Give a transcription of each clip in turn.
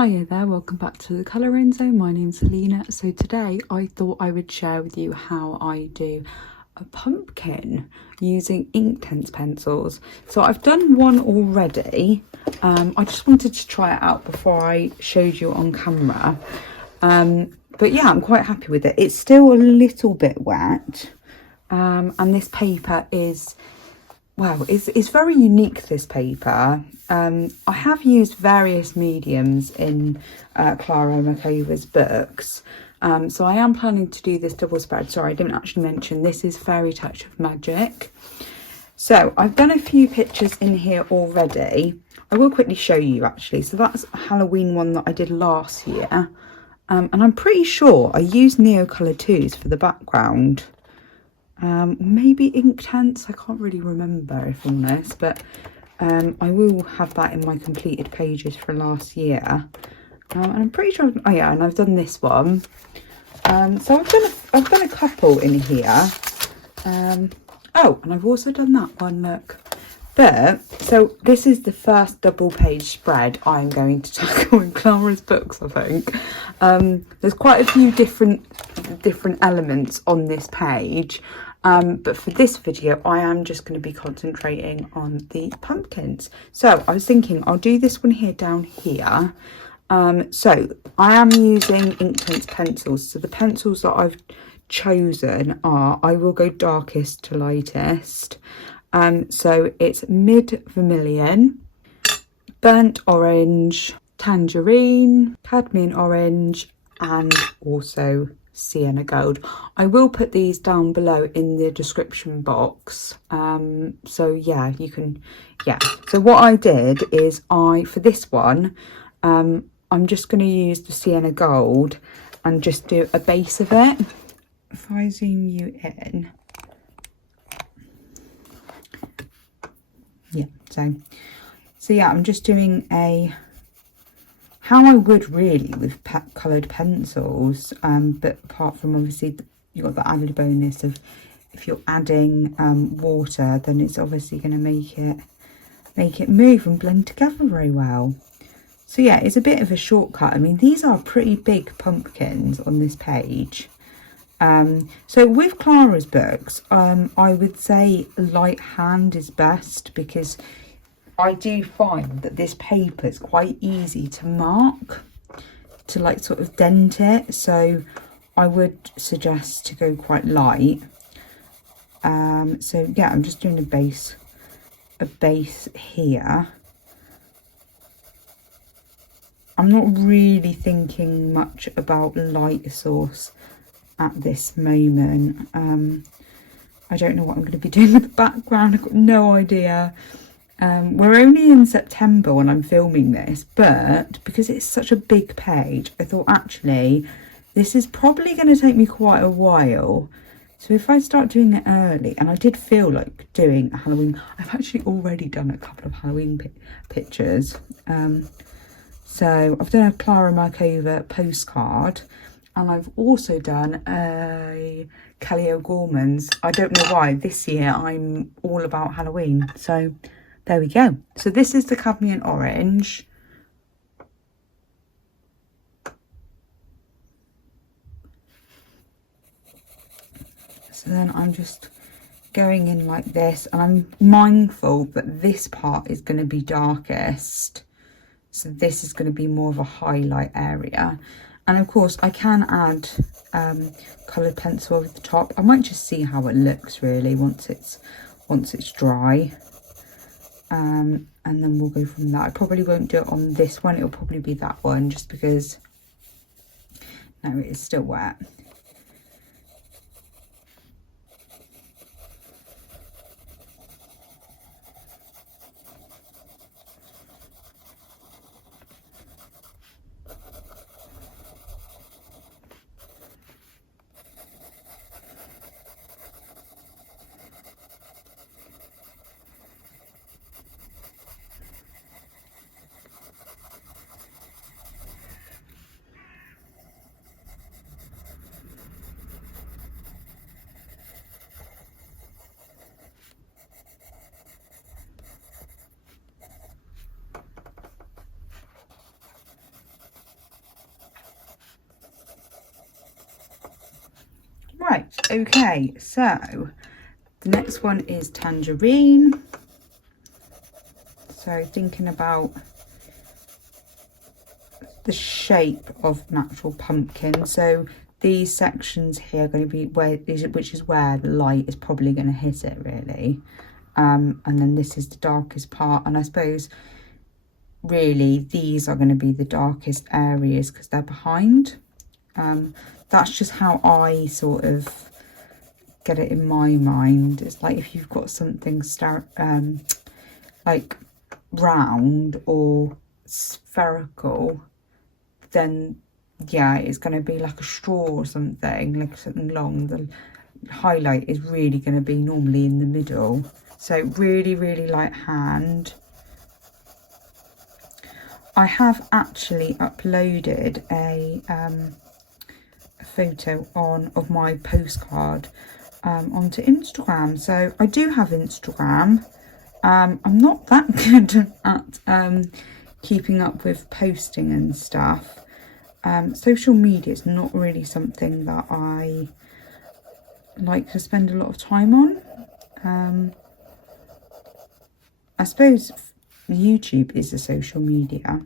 Hiya there, welcome back to the Colouring Zone. My name's Alina. So today I thought I would share with you how I do a pumpkin using Inktense pencils. So I've done one already. I just wanted to try it out before I showed you on camera. But yeah, I'm quite happy with it. It's still a little bit wet. And this paper is, well, it's very unique, this paper. I have used various mediums in Klara Markova's books. So I am planning to do this double spread. Sorry, I didn't actually mention this is Fairy Touch of Magic. So I've done a few pictures in here already. I will quickly show you actually. So that's a Halloween one that I did last year. And I'm pretty sure I used Neocolour 2s for the background. Maybe Inktense, I can't really remember if I'm honest, but I will have that in my completed pages for last year. And I'm pretty sure, oh yeah, and I've done this one. So I've done a couple in here. Oh, and I've also done that one, look. But, so this is the first double page spread I'm going to tackle in Klara's books, I think. There's quite a few different elements on this page. But for this video, I am just going to be concentrating on the pumpkins. So I was thinking I'll do this one here down here. So I am using Inktense pencils. So the pencils that I've chosen are, I will go darkest to lightest. So it's mid Vermillion, burnt orange, tangerine, cadmium orange, and also Sienna Gold. I will put these down below in the description box. So yeah, you can, yeah. So what I did is for this one, I'm just going to use the Sienna Gold and just do a base of it. If I zoom you in. Yeah, so yeah, I'm just doing how I would really with coloured pencils, but apart from obviously you've got the added bonus of if you're adding water, then it's obviously going to make it move and blend together very well. So yeah, it's a bit of a shortcut. I mean, these are pretty big pumpkins on this page. So with Klara's books, I would say light hand is best, because I do find that this paper is quite easy to mark, to like sort of dent it. So I would suggest to go quite light. So yeah, I'm just doing a base here. I'm not really thinking much about light source at this moment. I don't know what I'm going to be doing with the background. I've got no idea. We're only in September when I'm filming this, but because it's such a big page, I thought actually this is probably going to take me quite a while. So if I start doing it early, and I did feel like doing a Halloween, I've actually already done a couple of Halloween pictures. So I've done a Klara Markova postcard, and I've also done a Kelly O'Gorman's. I don't know why, this year I'm all about Halloween. So there we go. So this is the Cadmium Orange. So then I'm just going in like this, and I'm mindful that this part is going to be darkest. So this is going to be more of a highlight area. And of course I can add coloured pencil over the top. I might just see how it looks really once it's dry. And then we'll go from that. I probably won't do it on this one. It'll probably be that one, just because, no, it is still wet. Right, okay, so the next one is Tangerine. So thinking about the shape of natural pumpkin. So these sections here are going to be which is where the light is probably going to hit it really. And then this is the darkest part. And I suppose really these are going to be the darkest areas because they're behind. That's just how I sort of get it in my mind. It's like if you've got something like round or spherical, then yeah, it's going to be like a straw or something, like something long. The highlight is really going to be normally in the middle. So really, really light hand. I have actually uploaded a photo of my postcard onto Instagram. So I do have Instagram. I'm not that good at keeping up with posting and stuff. Social media is not really something that I like to spend a lot of time on. I suppose YouTube is a social media,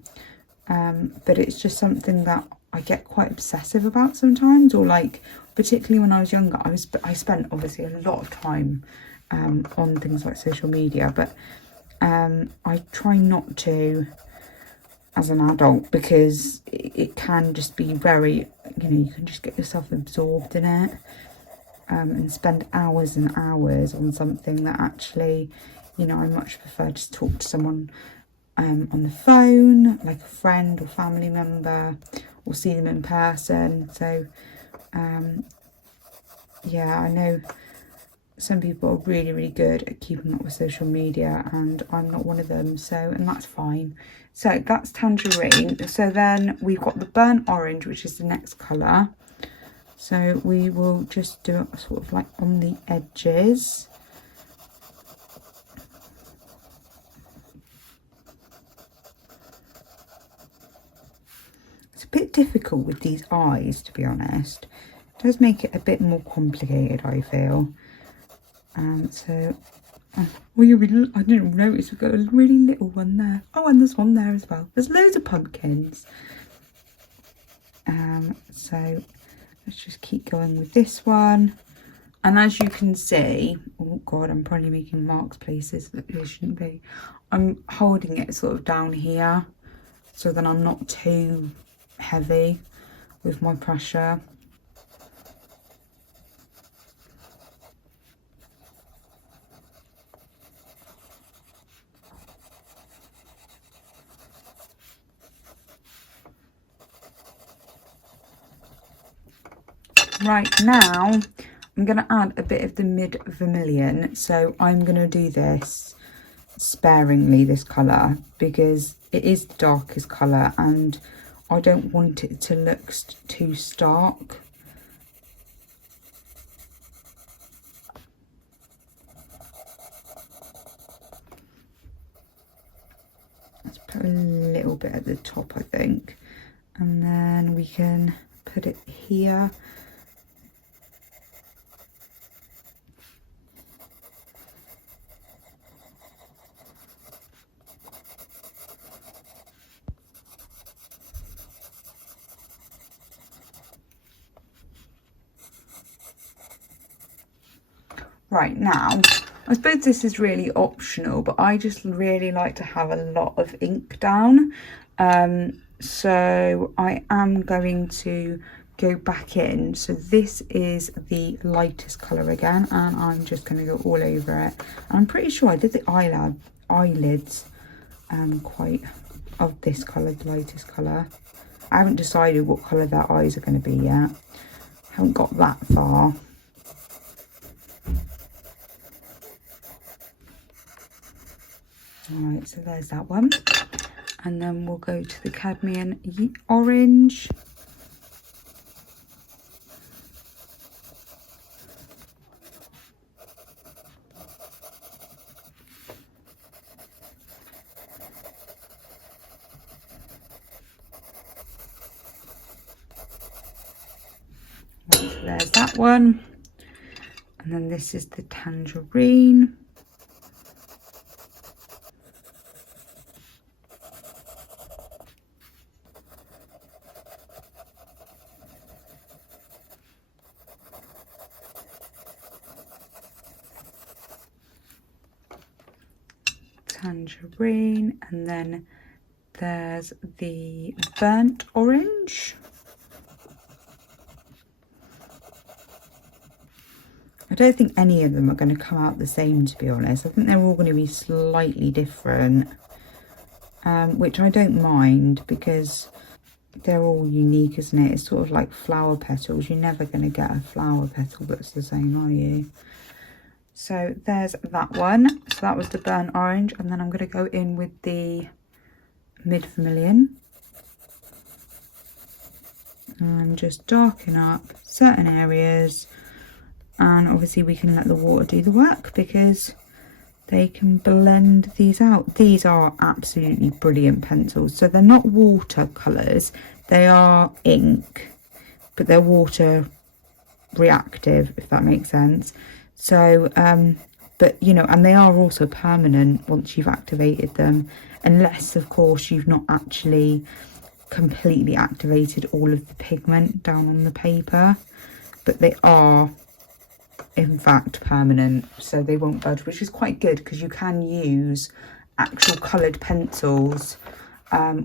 but it's just something that I get quite obsessive about sometimes, or like particularly when I was younger, I spent obviously a lot of time on things like social media, but I try not to as an adult because it can just be very, you can just get yourself absorbed in it and spend hours and hours on something that actually, I much prefer just talk to someone on the phone, like a friend or family member, or see them in person. So yeah, I know some people are really, really good at keeping up with social media, and I'm not one of them, and that's fine. So that's Tangerine. So then we've got the Burnt Orange, which is the next colour. So we will just do it sort of like on the edges. It's a bit difficult with these eyes, to be honest. It does make it a bit more complicated, I feel. I didn't notice we've got a really little one there. Oh, and there's one there as well. There's loads of pumpkins. So let's just keep going with this one. And as you can see, oh God, I'm probably making marks places that they shouldn't be. I'm holding it sort of down here so that I'm not too heavy with my pressure. Right, now I'm going to add a bit of the mid Vermillion. So I'm going to do this sparingly, this colour, because it is the darkest colour and I don't want it to look too stark. Let's put a little bit at the top, I think, and then we can put it here. Right, now, I suppose this is really optional, but I just really like to have a lot of ink down. So I am going to go back in. So this is the lightest colour again, and I'm just going to go all over it. And I'm pretty sure I did the eyelids quite of this colour, the lightest colour. I haven't decided what colour their eyes are going to be yet. Haven't got that far. Alright, so there's that one. And then we'll go to the Cadmium Orange. Right, so there's that one. And then this is the Tangerine. Tangerine, and then there's the Burnt Orange. I don't think any of them are going to come out the same, to be honest. I think they're all going to be slightly different, which I don't mind because they're all unique, isn't it? It's sort of like flower petals. You're never going to get a flower petal that's the same, are you? So there's that one. So that was the Burnt Orange, and then I'm going to go in with the Mid Vermillion and just darken up certain areas. And obviously we can let the water do the work because they can blend these out. These are absolutely brilliant pencils. So they're not watercolours, they are ink, but they're water reactive, if that makes sense. So but you know, and they are also permanent once you've activated them, unless of course you've not actually completely activated all of the pigment down on the paper. But they are in fact permanent, so they won't budge, which is quite good because you can use actual coloured pencils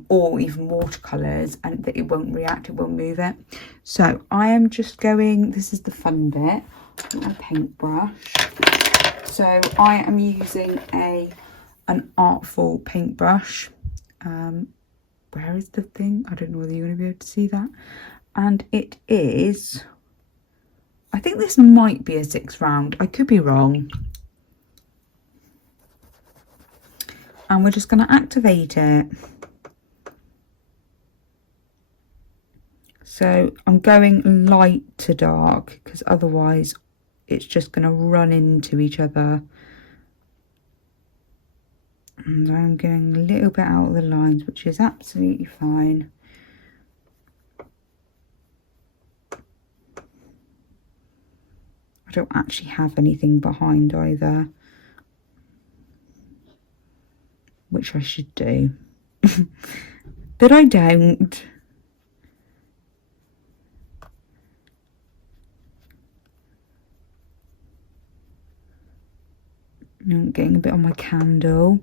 or even watercolours and it won't react, it won't move it. So I am just going, this is the fun bit, my paintbrush. So I am using an Artful paintbrush. Where is the thing? I don't know whether you're going to be able to see that. And it is, I think this might be a 6 round. I could be wrong. And we're just going to activate it. So I'm going light to dark because otherwise it's just going to run into each other. And I'm going a little bit out of the lines, which is absolutely fine. I don't actually have anything behind either, which I should do, but I don't. I'm getting a bit on my candle.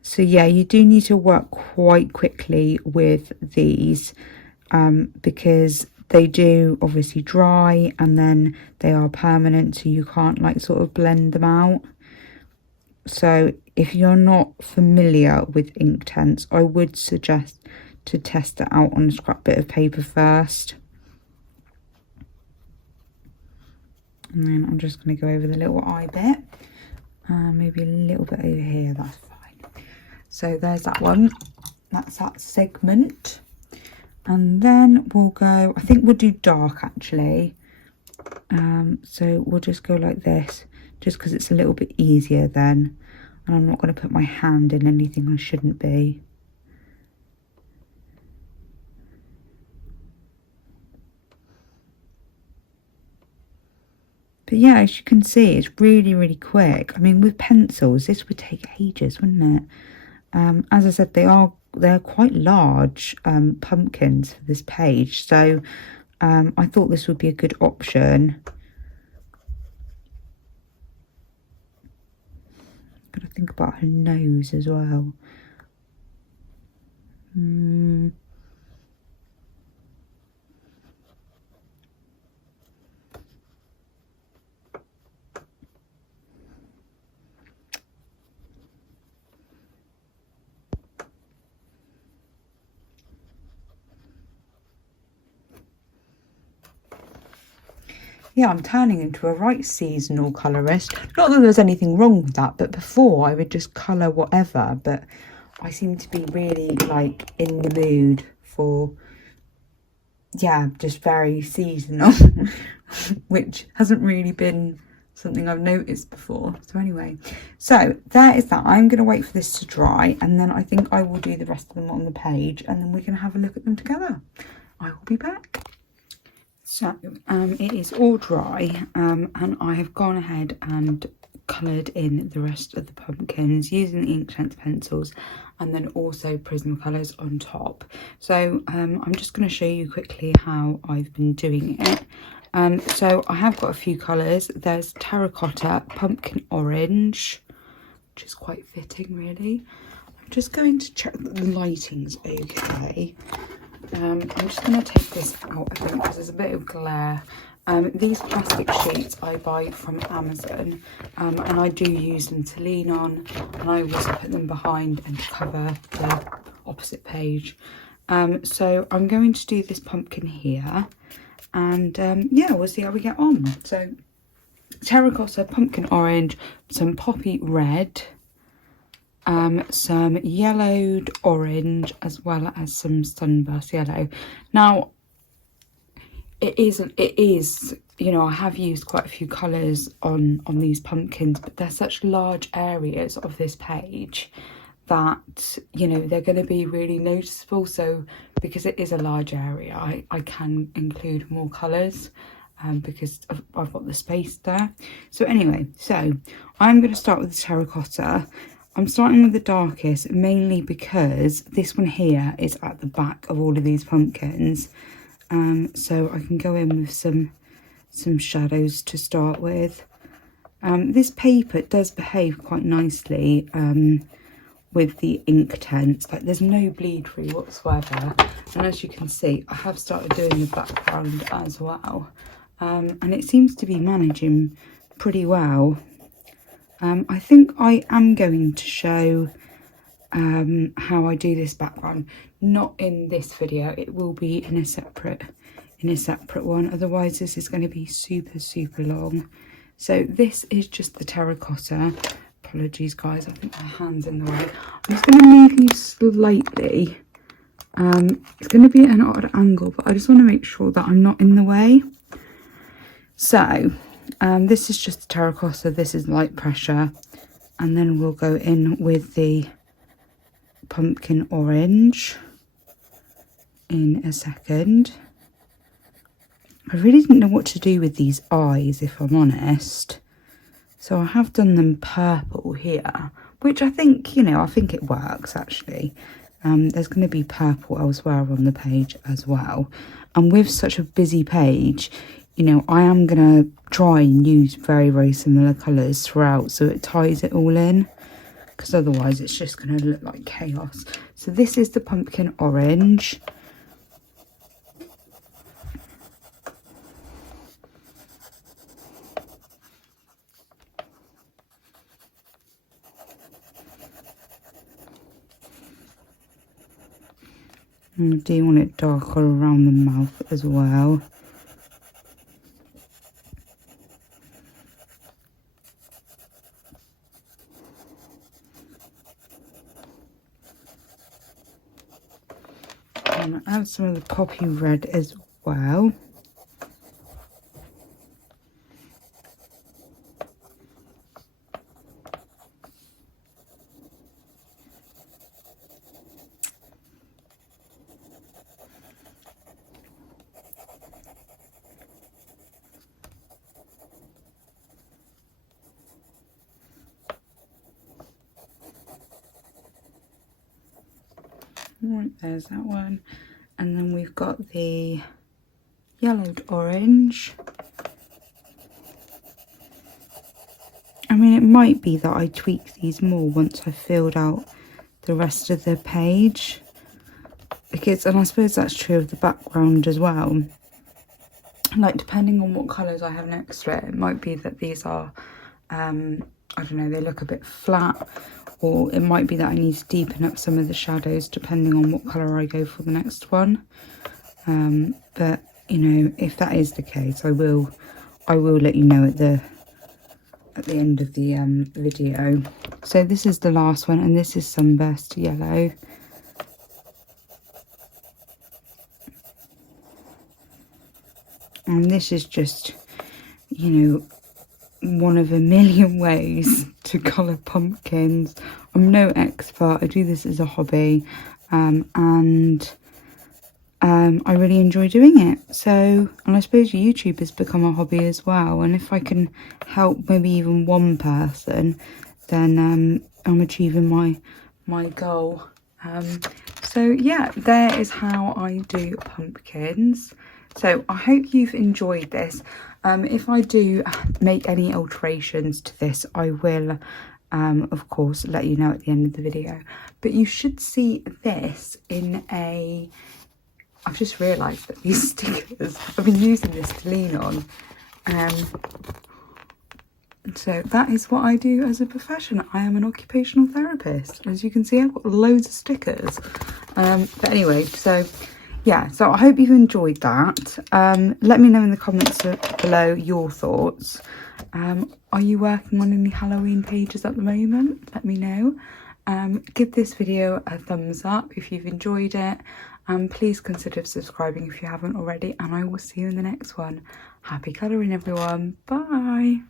So yeah, you do need to work quite quickly with these because they do obviously dry and then they are permanent, so you can't like sort of blend them out. So if you're not familiar with Inktense, I would suggest to test it out on a scrap bit of paper first. And then I'm just going to go over the little eye bit, maybe a little bit over here, that's fine. So there's that one, that's that segment. And then we'll go, I think we'll do dark actually. So we'll just go like this, just because it's a little bit easier then. And I'm not going to put my hand in anything I shouldn't be. But yeah, as you can see, it's really, really quick. I mean, with pencils, this would take ages, wouldn't it? As I said, they're quite large pumpkins for this page, so I thought this would be a good option. Got to think about her nose as well. Yeah, I'm turning into a right seasonal colourist. Not that there's anything wrong with that, but before I would just colour whatever. But I seem to be really like in the mood for, yeah, just very seasonal, which hasn't really been something I've noticed before. So anyway, so there is that. I'm going to wait for this to dry, and then I think I will do the rest of them on the page, and then we can have a look at them together. I will be back. So it is all dry, and I have gone ahead and coloured in the rest of the pumpkins using the Inktense pencils, and then also Prismacolors on top. So I'm just going to show you quickly how I've been doing it. So I have got a few colours. There's Terracotta, Pumpkin Orange, which is quite fitting really. I'm just going to check that the lighting's okay. I'm just going to take this out, I think, because there's a bit of glare. These plastic sheets I buy from Amazon, and I do use them to lean on, and I also put them behind and to cover the opposite page. So I'm going to do this pumpkin here, and yeah, we'll see how we get on. So Terracotta, Pumpkin Orange, some Poppy Red, some yellowed orange, as well as some Sunburst Yellow. Now it is, you know, I have used quite a few colours on these pumpkins, but they're such large areas of this page that, you know, they're going to be really noticeable. So because it is a large area, I can include more colours because I've got the space there. So anyway, so I'm going to start with the terracotta. I'm starting with the darkest mainly because this one here is at the back of all of these pumpkins. So I can go in with some shadows to start with. This paper does behave quite nicely with the Inktense. Like, there's no bleed through whatsoever, and as you can see, I have started doing the background as well, and it seems to be managing pretty well. I think I am going to show how I do this background, not in this video. It will be in a separate one, otherwise this is going to be super long. So this is just the terracotta. Apologies guys, I think my hand's in the way. I'm just going to move you slightly. It's going to be at an odd angle, but I just want to make sure that I'm not in the way. So this is just the terracotta, this is light pressure, and then we'll go in with the pumpkin orange in a second. I really didn't know what to do with these eyes, if I'm honest, so I have done them purple here, which I think, you know, I think it works actually. There's going to be purple elsewhere on the page as well, and with such a busy page, you know, I am going to try and use very similar colours throughout so it ties it all in, because otherwise it's just going to look like chaos. So this is the pumpkin orange. And I do want it darker around the mouth as well. And add some of the poppy red as well. Right, there's that one. And then we've got the yellowed orange. I mean, it might be that I tweak these more once I've filled out the rest of the page, because, and I suppose that's true of the background as well, like depending on what colours I have next to it, it might be that these are I don't know, they look a bit flat, or it might be that I need to deepen up some of the shadows depending on what colour I go for the next one. But you know, if that is the case, I will let you know at the end of the video. So this is the last one, and this is Sunburst Yellow. And this is just, you know, one of a million ways to colour pumpkins. I'm no expert, I do this as a hobby, and I really enjoy doing it. So, and I suppose YouTube has become a hobby as well, and if I can help maybe even one person, then I'm achieving my goal. So yeah, there is how I do pumpkins. So I hope you've enjoyed this. If I do make any alterations to this, I will of course let you know at the end of the video. But you should see this in a... I've just realised that these stickers, I've been using this to lean on. So that is what I do as a profession. I am an occupational therapist. As you can see, I've got loads of stickers. But anyway, so yeah, so I hope you've enjoyed that. Let me know in the comments below your thoughts. Are you working on any Halloween pages at the moment? Let me know. Give this video a thumbs up if you've enjoyed it. Please consider subscribing if you haven't already. And I will see you in the next one. Happy colouring, everyone. Bye.